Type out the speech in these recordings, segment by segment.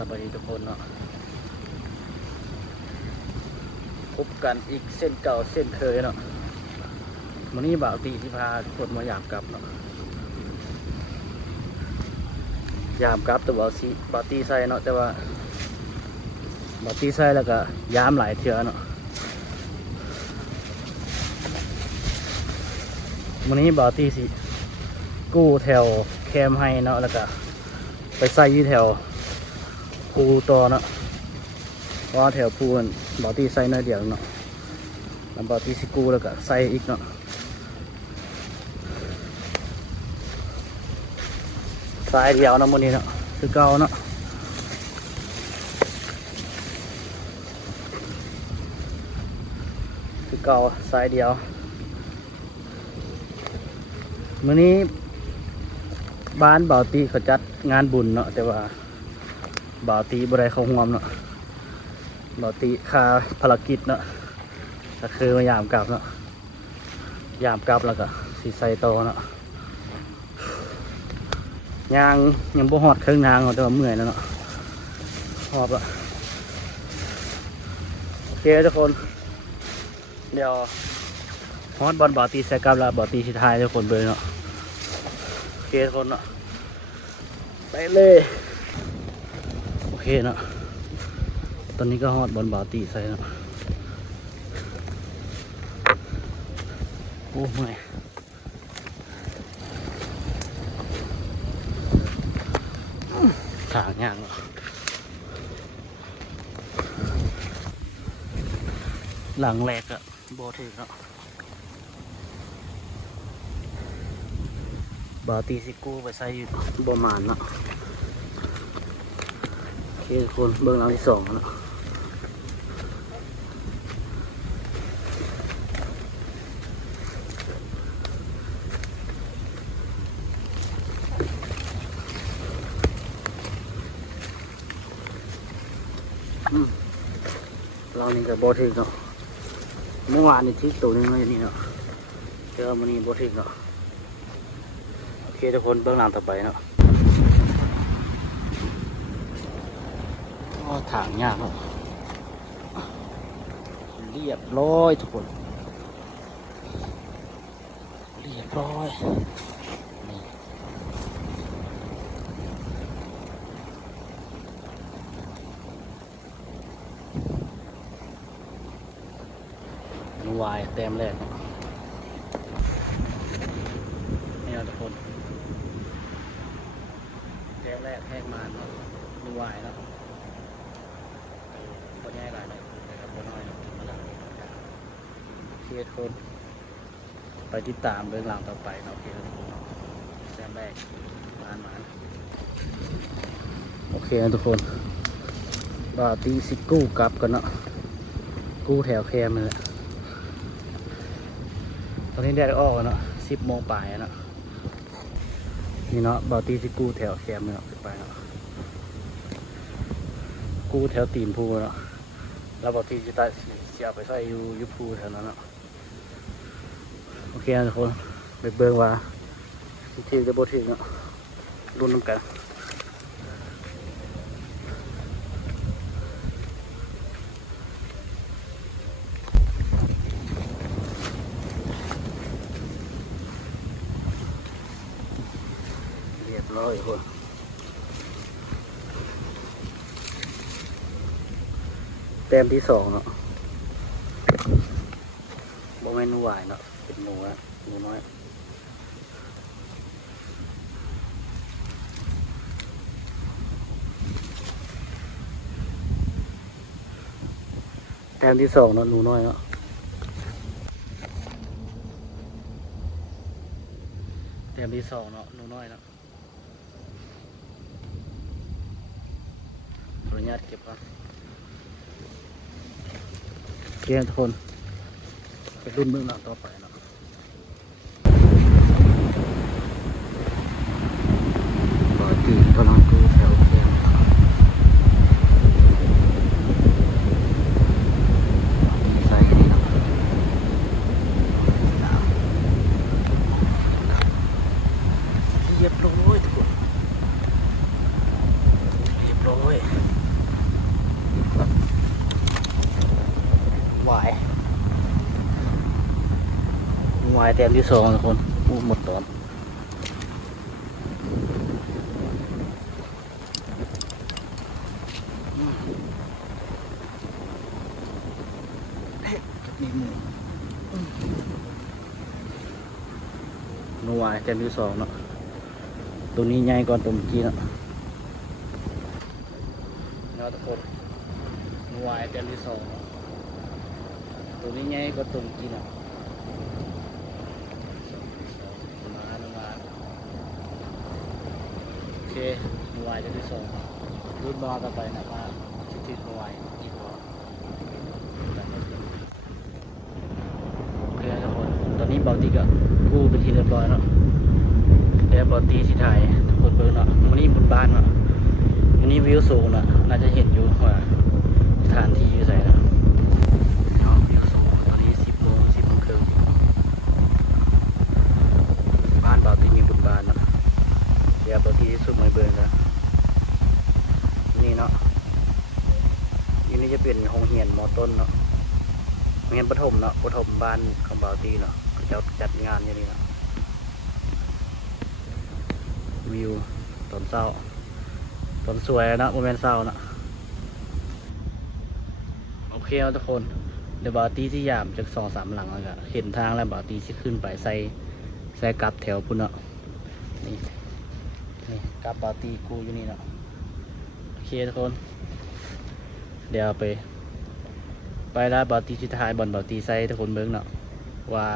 สวัสดีทุกคนเนาะพบกันอีกเส้นเก่าเส้นเคยเนาะวันนี้บ่าวตีที่พาทุกคนมายามกลับเนาะยามกลับแต่บ่าวตีใส่เนาะแต่ว่าบ่าวตีใส่แล้วก็ยามหลายเทื่อเนาะวันนี้บ่าวตีสิกู้แถวแคมให้เนาะแล้วก็ไปใส่ยี่แถวภูต่อเนาะเพราะแถวภูนบ่าวตีใส่น้อยเดียวเนาะแล้วบ่าวตีสิกู้แล้วก็ใส่อีกเนาะสายเดียวเนาะมื้อนี้เนาะคือเก่าเนาะคือเก่าสายเดียวมื้อนี้บ้านบ่าวตีเขาจัดงานบุญเนาะแต่ว่าบ่าวตีบ่ได้เข้าร่วมเนาะบ่าวตีค่าภารกิจเนาะก็คือมายามกลับเนาะยามกลับแล้วก็สิใส่ต่อเนาะยังบ่ฮอดเครื่องยางแต่ว่าเมื่อยแล้วเนาะหอบละโอเคทุกคนเดี๋ยวฮอดบอลบ่าวตีใส่กลับแล้วบ่าวตีสิทายทุกคนเบิ่งเนาะโอเคทุกคนเนาะไปเลยโอเคเนาะตอนนี้ก็ฮอดบอลบ่าวตีใส่เนาะโอ้ไม่ทางยากเนาะหลังแรกอะโบถึงเนาะบ่าวตีสิกู้ไปใส่อยู่ประมาณเนาะโอเคทุกคนเบื้องหลังที่สองเนาะเรานี่ก็โบถึงเนาะเมื่อวานนี่ทิ้งตัวนึงแล้วอย่างนี้เนาะเจอมันนี่โบถึงเนาะโอเคทุกคนเบื้องหลังต่อไปเนาะถางยากเนาะเรียบร้อยทุกคนเรียบร้อยนี่วายเต็มแรกนี่ทุกคนเต็มแรกแห้งมาเนาะนี่วายเนาะคนง่ายหลายเลยนะครับคนน้อยมาแล้วเทียทุกคนไปติดตามเรื่องราวต่อไปเนาะโอเคทุกคนแต้มแรกมาโอเคนะทุกคนบ่าวตีสิกู้กลับกันเนาะกู้แถวแคมเลยตอนนี้แดดออกเนาะ10 โมงปลายเนาะนี่เนาะบ่าวตีสิกู้แถวแคมเนาะไปเนาะกู้แถวตีนภูเนาะแล้วบ่าวตีจะตัดเสียไปใส่อยู่ภูแถวนั้นเนาะโอเคนะทุกคนไปเบิ่งว่าทีจะบ่ถึงเนาะรุ่นน้ำกันเรียบร้อยคนแต้มที่2เนาะโมเมนต์วายเนาะเป็นหมูน้อยแต้มที่2เนาะหนูน้อยเนาะแต้มที่2เนาะหนูน้อยเนาะขออนุญาตเก็บก่อนเกมทุกคนไปรุ่นเบื้องหลังต่อไปเนาะปกติกำลังกู้แถวเกมใส่นี่เนาะเรียบร้อยทุกคนเรียบร้อย ายแต้มที่2ทุกคนหมดตอนนัวแต้มที่2เนาะตัวนี้ใหญ่กว่าตัวเมื่อกี้เนาะทุกคนนัวแต้มที่2เนาะตัวนี้ใหญ่กว่าตัวเมื่อกี้เนาะโอเคนัวแต้มที่2รุ่นบอลต่อไปนะว่าชิดๆนัวอีกพอโอเคทุกคนตอนนี้บอลตีก็กู้เป็นทีเรียบร้อยเนาะแล้วบอลตีที่ถ่ายทุกคนเบิ่งเนาะวันนี้บนบ้านเนาะวันนี้วิวสูงเนาะน่าจะเห็นอยู่ว่าสถานที่อยู่ไหนเนาะวิวสูงตอนนี้10 โมงครึ่งบ้านบอลตีมีบนบ้านเนาะเดี๋ยวบอลตีสุดไม่เบิ่งแล้วนี่เนาะนี่จะเป็นโรงเรียนม.ต้นเนาะโรงเรียนประถมเนาะประถมบ้านของบอลตีเนาะจะจัดงานอย่างนี้เนาะวิวตอนเช้าตอนสวยนะโมเมนต์เช้านะโอเคเอาทุกคนเดี๋ยวบาร์ตี้ที่ยามจาก2-3 หลังแล้วก็เห็นทางแล้วบาร์ตี้ที่ขึ้นไปใส่กลับแถวพุ่นเนาะนี่กลับบาร์ตี้กูอยู่นี่เนาะโอเคทุกคนเดี๋ยวไปได้บาร์ตี้ที่ท้ายบอลบาร์ตี้ใส่ทุกคนเบิ้งเนาะว่า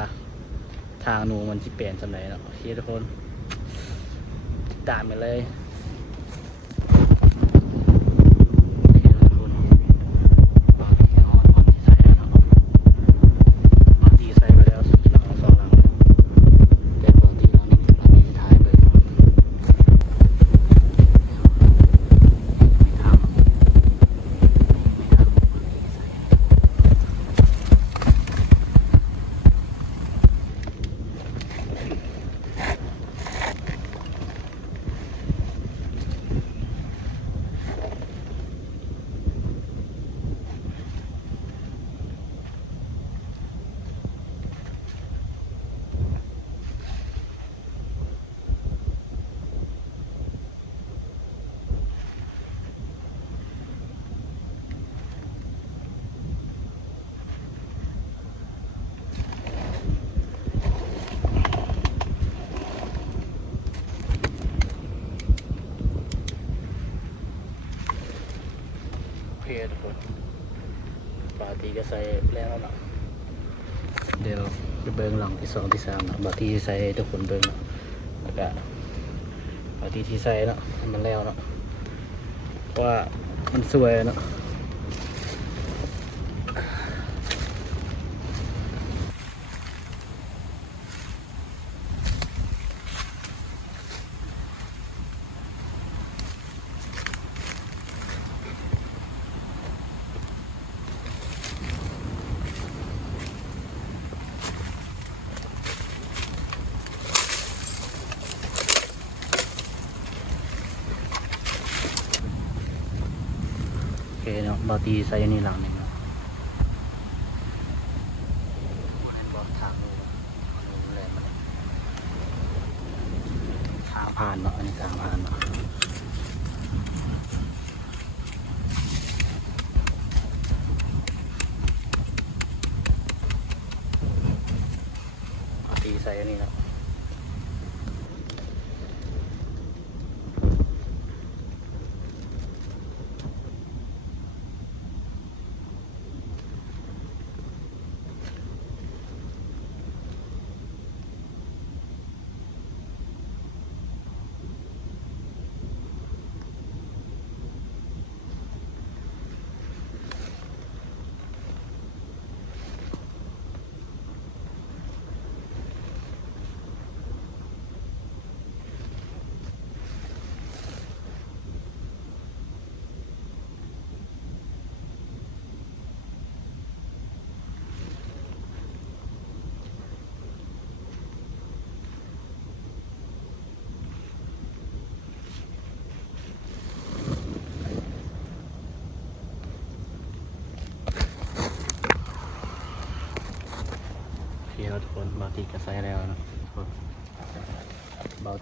ทางหนูมันจะเปลี่ยนสำไหนเนาะโอเคทุกคนตามไปเลยทุกคนบาร์ตี้ก็ใส่แล้วเนาะเดี๋ยวไปเบิ้งหลังที่2ที่3เนาะบาร์ตี้ใส่ทุกคนเบิ้งเนาะแล้วก็บาร์ตี้ที่ใส่เนาะมันแล้วเนาะว่ามันสวยเนาะโอเคเนาะบาร์ตี้ใส่นี่หลังหนึ่งเนาะบอกทางแรงมันทางผ่านเนาะอันนี้ทางผ่านเนาะบาร์ตี้ใส่อันนี้เนาะ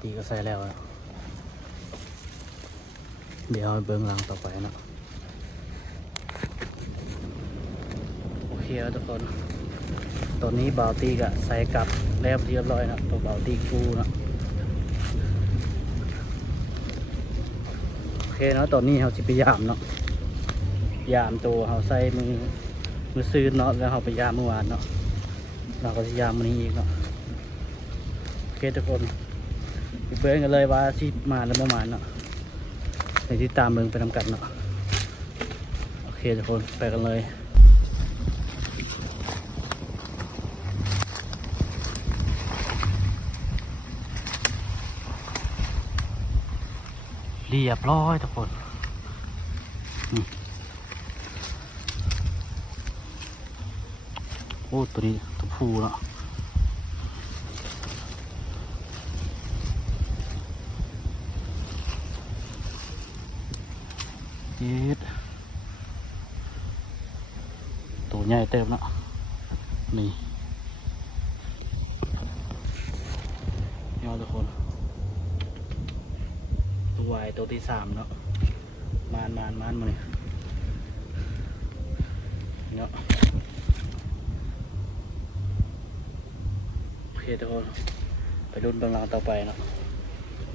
ตีก็ใส่แล้วนะเดี๋ยวเบิ้งหลังต่อไปเนาะโอเคแล้วทุกคนตอนนี้บ่าวตีก็ใส่กลับแล้วเรียบร้อยนะตัวบ่าวตีกูเนาะโอเคเนาะตอนนี้เราจะไปยามเนาะยามตัวเราใส่มือซื้อเนาะแล้วเราไปยามเมื่อวานเนาะเราก็จะยามวันนี้อีกเนาะโอเคทุกคนไปเบิ้งกันเลยว่าที่มาแล้วประมาณเนาะในที่ตามเบิ้งไปทำกันเนาะโอเคทุกคนไปกันเลยเรียบร้อยทุกคนโอ้ตัวนี้ตัวผู้เนาะเย็ดตัวใหญ่เต็มเนาะนี่ยอดทุกคนตัววายตัวที่3เนาะมานมาเนี่ยเนาะโอเคทุกคนไปรุ่นบางรางต่อไปเนาะ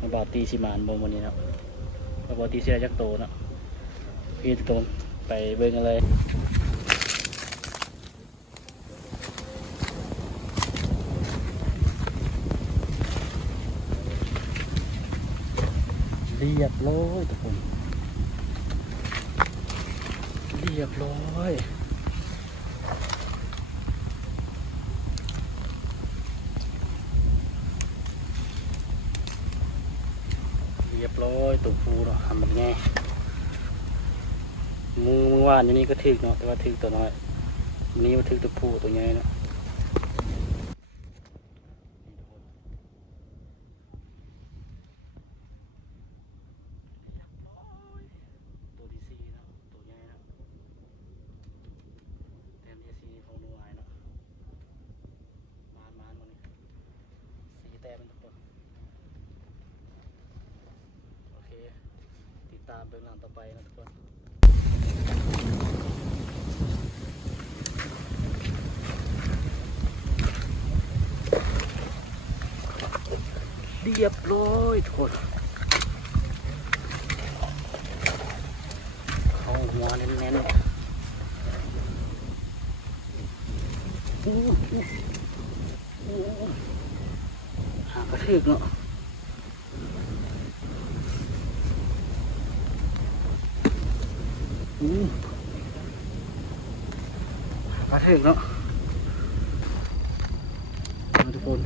มาบาตีสิมานบนวันนี้เนาะมาบาตีเสียจักโตเนาะพี่ทุกคนไปเบิ่งกันเลยเรียบร้อยทุกคนเรียบร้อยเรียบร้อยตัวผู้เนาะทำมันไงมือวานอย่างนี้ก็ถึกเนาะแต่ว่าถึกตัวน้อยวันนี้มาถึกตัวผู้ตัวใหญ่เนาะตัวที่4เนาะตัวใหญ่เนาะแต้มที่4ของนัวเนาะมันนี่4แต้มเป็นทุกคนโอเคติดตามเบื้องหลังต่อไปนะทุกคนเรียบร้อยทุกคนเข้าหัวแน่นๆหากระทึกเนาะหากระทึกเนาะทุกคน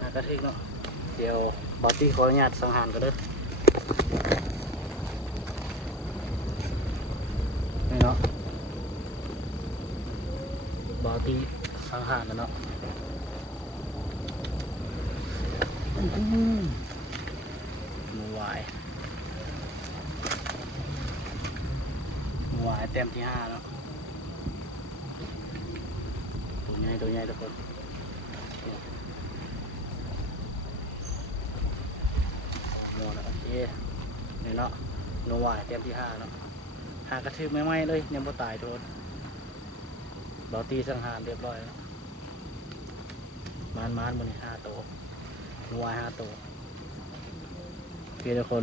หากระทึกเนาะเดี๋ยวบอตี้ขออนุญาตสังหารกันเด้อนี่เนาะบอตี้สังหารกันเนาะมือวายเต็มที่5แล้วตัวใหญ่ทุกคนหมดแล้วโอเคนี่เนาะมือวายเต็มที่5แล้วหากระทึกไม่ไหมเลยยังบ่ตายทุกคนบอตีสังหารเรียบร้อยแล้วมันบนนี้5ตัวมือวาย5ตัวโอเคทุกคน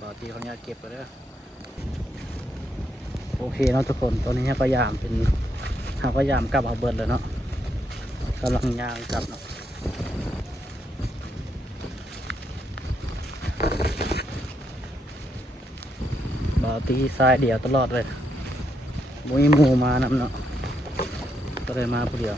บอตีเขาเนี่ยเก็บไปเลยโอเคเนาะทุกคนตอนนี้พยายามกลับเอาเบิดเลยเนาะกำลังย่างกลับเนาะบอตีทรายเดี่ยวตลอดเลยมุ้ยหมูมานำเนาะก็เลยมาผู้เดียว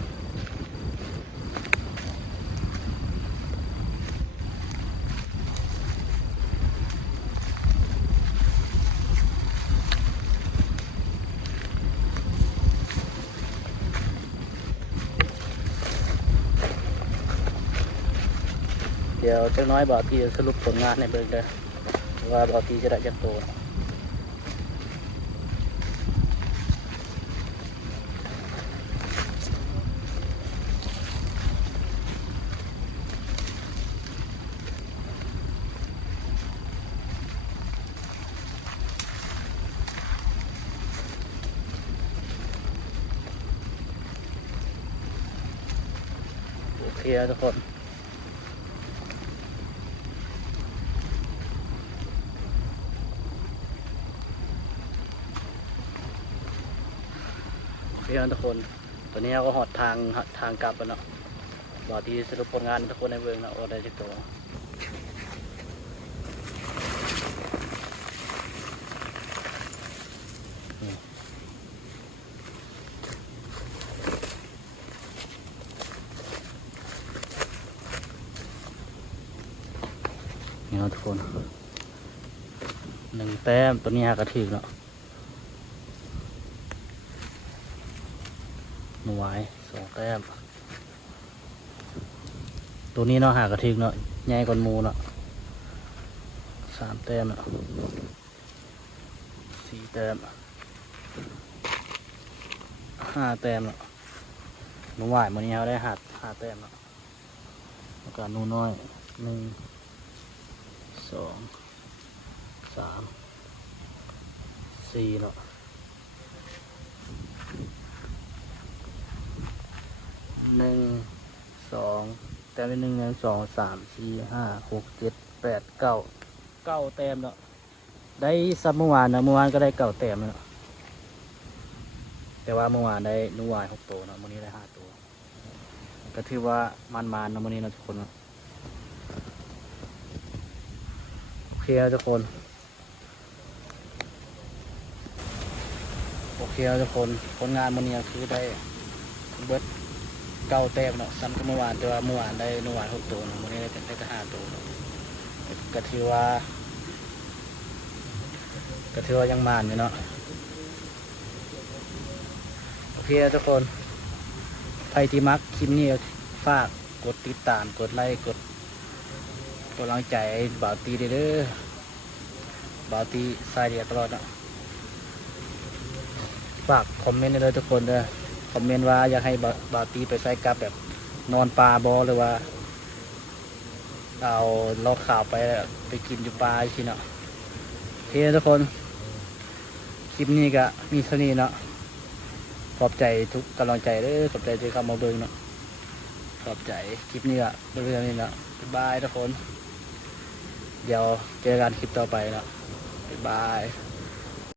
เดี๋ยวจักน้อยบ่าวตีสรุปผลงานในเบิร์เลยว่าบ่าวตีจะได้จักโต แล้วทุกคนโอเคแล้วทุกคนตอนนี้เราก็หอดทางกลับแล้วเนาะบอที่สรุปผลงานทุกคนในเมืองเนาะโอ้ได้จักตัวนี่เนาะทุกคน1 แต้มตัวนี้หากระถึกเนาะหน่วย2 แต้มตัวนี้เนาะหากระถึกเนาะใหญ่กว่าหมูเนาะ3 แต้มเนาะ4 แต้ม5 แต้มเนาะหนูหวายมันนี้เขาได้ห้าแต้มเนาะแล้วก็หนูน้อย1 2 3 4เนาะ1 2แต้มที่1 2 3 4 5 6 7 8 9 แต้มเนาะได้ซับเมื่อวานนะเมื่อวานก็ได้9 แต้มเนาะแต่ว่าเมื่อวานได้หนูหวาย6 ตัวเนาะวันนี้ได้5 ตัวก็ถือว่ามันเนาะวันนี้เนาะทุกคนเนาะโอเคทุกคนโอเคทุกคนผลงานวันนี้คือได้เบิด9 แต้มเนาะซ้ำกับเมื่อวานแต่ว่าเมื่อวานได้หนูหวาย6 ตัวเนาะวันนี้ได้แต่5 ตัวเนาะก็ถือว่ายังมานอยู่เนาะโอเคทุกคนใครที่มักคลิปนี้ฝากกดติดตามกดไลค์กดกำลังใจบ่าวตีเด้อบ่าวตีสายเดียตลอดเนาะฝากคอมเมนต์ได้เลยทุกคนเด้อคอมเมนต์ว่าอยากให้บ่าวตีไปใส่กับแบบนอนปลาบอหรือว่าเอาลอกข่าวไปกินอยู่ปลาสิเนาะโอเคทุกคนคลิปนี้ก็มีเท่านี้เนาะขอบใจทุกกำลังใจเด้อขอบใจที่เข้ามาเบิ่งเนาะขอบใจคลิปนี้ก็เรื่องนี้เนาะบ๊ายบายทุกคนเดี๋ยวเจอกันคลิปต่อไปเนาะบ๊ายบาย